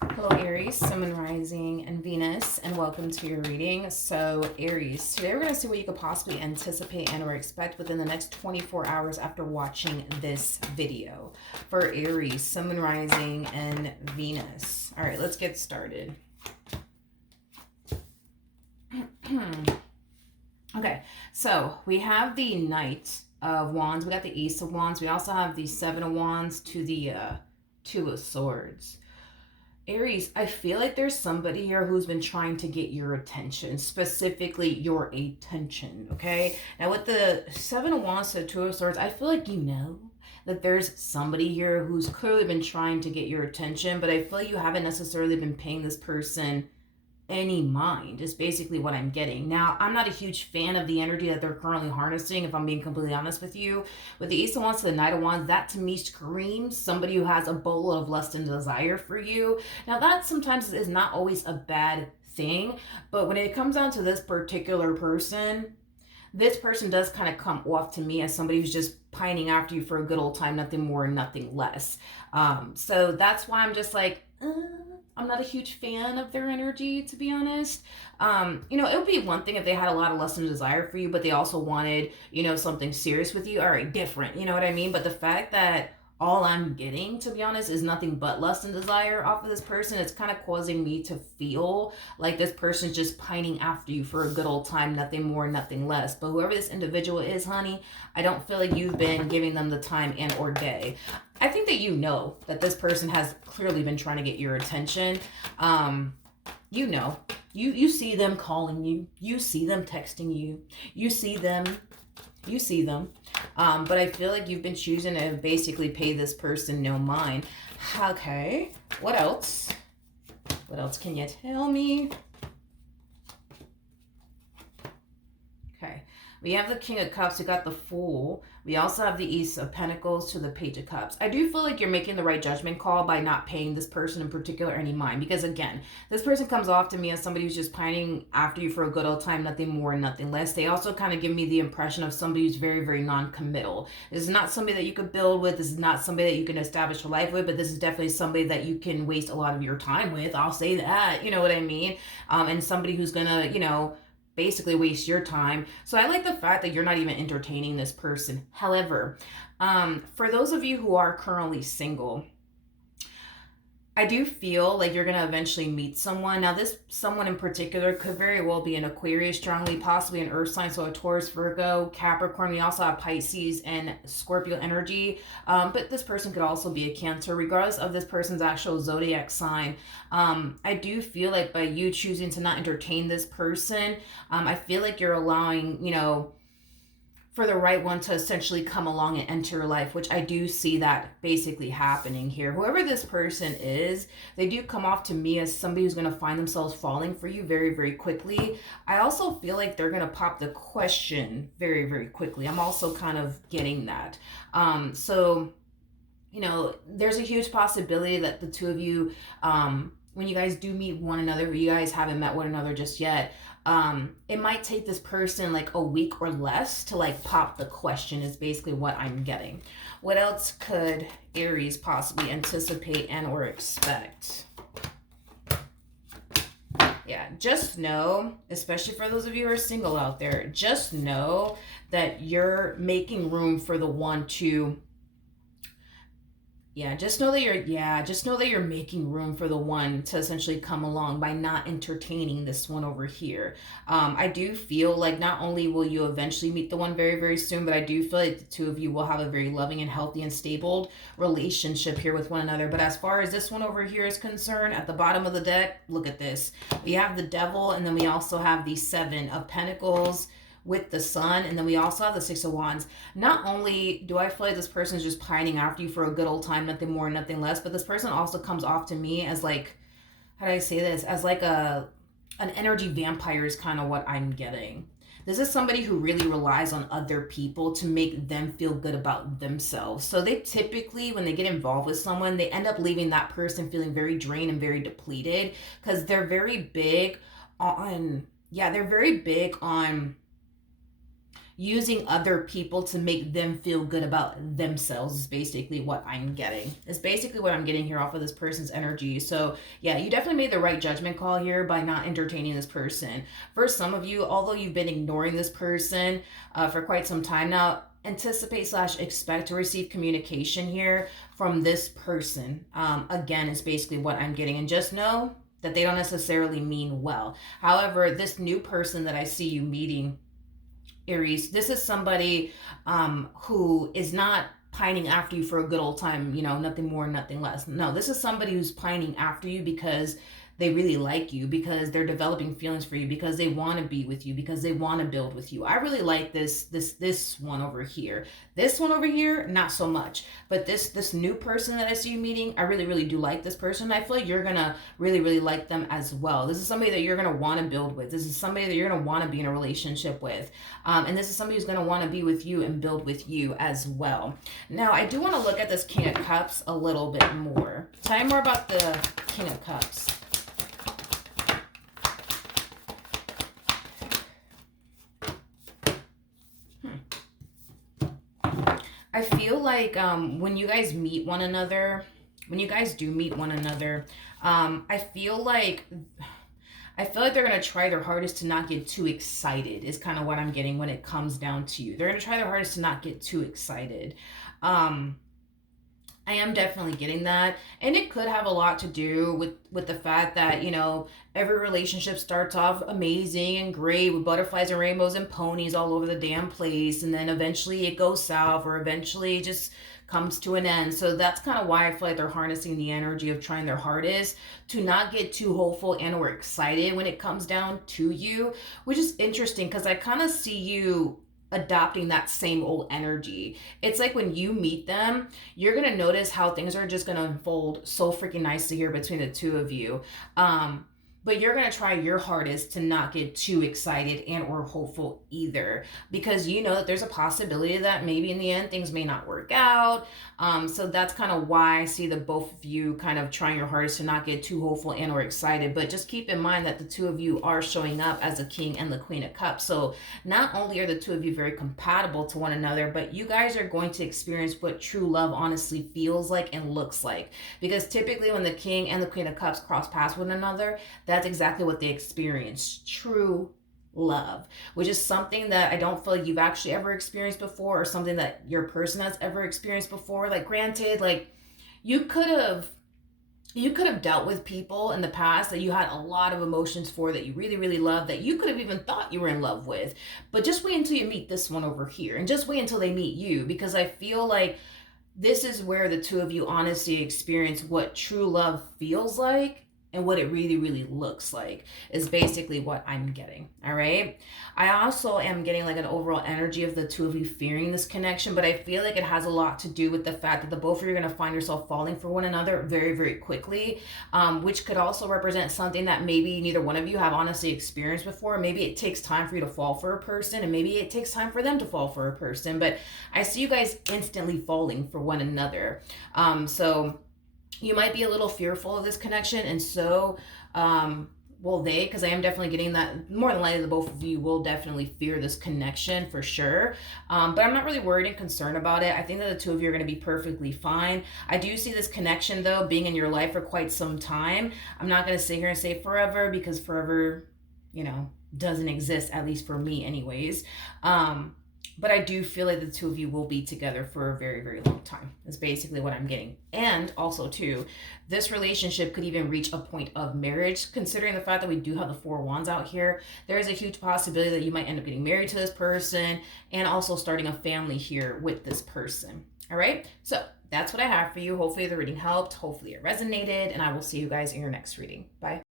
Hello, Aries, Sun, Moon, Rising, and Venus, and welcome to your reading. So, Aries, today we're going to see what you could possibly anticipate and or expect within the next 24 hours after watching this video. For Aries, Sun, Moon, Rising, and Venus. All right, let's get started. Okay, so we have the Knight of Wands. We got the Ace of Wands. We also have the Seven of Wands to the Two of Swords. Aries, I feel like there's somebody here who's been trying to get your attention, specifically your attention, okay? Now, with the Seven of Wands to Two of Swords, I feel like you know that there's somebody here who's clearly been trying to get your attention, but I feel like you haven't necessarily been paying this person any mind is basically what I'm getting. Now, I'm not a huge fan of the energy that they're currently harnessing, if I'm being completely honest with you. With the Ace of Wands to the Knight of Wands, that to me screams somebody who has a bowl of lust and desire for you. Now, that sometimes is not always a bad thing, but when it comes down to this particular person, this person does kind of come off to me as somebody who's just pining after you for a good old time, nothing more, nothing less. So that's why I'm just like, I'm not a huge fan of their energy, to be honest. It would be one thing if they had a lot of lust and desire for you, but they also wanted, something serious with you. All right, different. You know what I mean? But the fact that all I'm getting, to be honest, is nothing but lust and desire off of this person, it's kind of causing me to feel like this person's just pining after you for a good old time, nothing more, nothing less. But whoever this individual is, honey, I don't feel like you've been giving them the time and or day. I think that you know that this person has clearly been trying to get your attention. You see them calling you, you see them texting you, you see them. But I feel like you've been choosing to basically pay this person no mind. Okay, what else? What else can you tell me? Okay, we have the King of Cups. We got the Fool. We also have the Ace of Pentacles to the Page of Cups. I do feel like you're making the right judgment call by not paying this person in particular any mind. Because again, this person comes off to me as somebody who's just pining after you for a good old time, nothing more, nothing less. They also kind of give me the impression of somebody who's very, very non-committal. This is not somebody that you could build with. This is not somebody that you can establish a life with. But this is definitely somebody that you can waste a lot of your time with. I'll say that. You know what I mean? And somebody who's going to, basically waste your time. So I like the fact that you're not even entertaining this person. However, for those of you who are currently single, I do feel like you're going to eventually meet someone. Now, this someone in particular could very well be an Aquarius strongly, possibly an Earth sign, so a Taurus, Virgo, Capricorn. We also have Pisces and Scorpio energy. But this person could also be a Cancer, regardless of this person's actual zodiac sign. I do feel like by you choosing to not entertain this person, I feel like you're allowing, for the right one to essentially come along and enter your life, which I do see that basically happening here. Whoever this person is, they do come off to me as somebody who's going to find themselves falling for you very, very quickly. I also feel like they're going to pop the question very, very quickly. I'm also kind of getting that. So, there's a huge possibility that the two of you, when you guys do meet one another, you guys haven't met one another just yet, it might take this person like a week or less to like pop the question is basically what I'm getting. What else could Aries possibly anticipate and or expect? Yeah, just know, especially for those of you who are single out there, just know that you're making room for the one to just know that you're making room for the one to essentially come along by not entertaining this one over here. I do feel like not only will you eventually meet the one very, very soon, but I do feel like the two of you will have a very loving and healthy and stable relationship here with one another. But as far as this one over here is concerned, at the bottom of the deck, look at this. We have the Devil, and then we also have the Seven of Pentacles with the Sun, and then we also have the Six of Wands. Not only do I feel like this person is just pining after you for a good old time, nothing more, nothing less, but this person also comes off to me as like, how do I say this? As like an energy vampire is kind of what I'm getting. This is somebody who really relies on other people to make them feel good about themselves. So they typically, when they get involved with someone, they end up leaving that person feeling very drained and very depleted because they're very big on using other people to make them feel good about themselves is basically what I'm getting. It's basically what I'm getting here off of this person's energy. So yeah, you definitely made the right judgment call here by not entertaining this person. For some of you, although you've been ignoring this person for quite some time now, anticipate slash expect to receive communication here from this person. Again, is basically what I'm getting. And just know that they don't necessarily mean well. However, this new person that I see you meeting, Aries, this is somebody who is not pining after you for a good old time, nothing more, nothing less. No, this is somebody who's pining after you because they really like you, because they're developing feelings for you, because they want to be with you, because they want to build with you. I really like this one over here. This one over here, not so much. But this new person that I see you meeting, I really, really do like this person. I feel like you're gonna really, really like them as well. This is somebody that you're gonna want to build with. This is somebody that you're gonna want to be in a relationship with. And this is somebody who's gonna want to be with you and build with you as well. Now, I do want to look at this King of Cups a little bit more. Tell me more about the King of Cups. I feel like when you guys meet one another, when you guys do meet one another, I feel like they're gonna try their hardest to not get too excited. Is kind of what I'm getting when it comes down to you. They're gonna try their hardest to not get too excited. Um, I am definitely getting that, and it could have a lot to do with the fact that every relationship starts off amazing and great with butterflies and rainbows and ponies all over the damn place, and then eventually it goes south, or eventually it just comes to an end. So that's kind of why I feel like they're harnessing the energy of trying their hardest to not get too hopeful and or excited when it comes down to you, which is interesting because I kind of see you adopting that same old energy. It's like when you meet them, you're gonna notice how things are just gonna unfold so freaking nicely here between the two of you. But you're going to try your hardest to not get too excited and or hopeful either, because you know that there's a possibility that maybe in the end things may not work out. So that's kind of why I see the both of you kind of trying your hardest to not get too hopeful and or excited. But just keep in mind that the two of you are showing up as the King and the Queen of Cups. So not only are the two of you very compatible to one another, but you guys are going to experience what true love honestly feels like and looks like. Because typically when the King and the Queen of Cups cross paths with one another, that's exactly what they experience. True love, which is something that I don't feel like you've actually ever experienced before, or something that your person has ever experienced before. Like, granted, like you could have dealt with people in the past that you had a lot of emotions for, that you really, really loved, that you could have even thought you were in love with. But just wait until you meet this one over here, and just wait until they meet you, because I feel like this is where the two of you honestly experience what true love feels like and what it really, really looks like, is basically what I'm getting. All right. I also am getting like an overall energy of the two of you fearing this connection, but I feel like it has a lot to do with the fact that the both of you are going to find yourself falling for one another very, very quickly, which could also represent something that maybe neither one of you have honestly experienced before. Maybe it takes time for you to fall for a person, and maybe it takes time for them to fall for a person, but I see you guys instantly falling for one another. So you might be a little fearful of this connection, and so will they, because I am definitely getting that more than likely the both of you will definitely fear this connection for sure. But I'm not really worried and concerned about it. I think that the two of you are going to be perfectly fine. I do see this connection though being in your life for quite some time. I'm not going to sit here and say forever, because forever, doesn't exist, at least for me anyways. But I do feel like the two of you will be together for a very, very long time. That's basically what I'm getting. And also, too, this relationship could even reach a point of marriage, considering the fact that we do have the Four of Wands out here. There is a huge possibility that you might end up getting married to this person and also starting a family here with this person. All right? So that's what I have for you. Hopefully the reading helped. Hopefully it resonated. And I will see you guys in your next reading. Bye.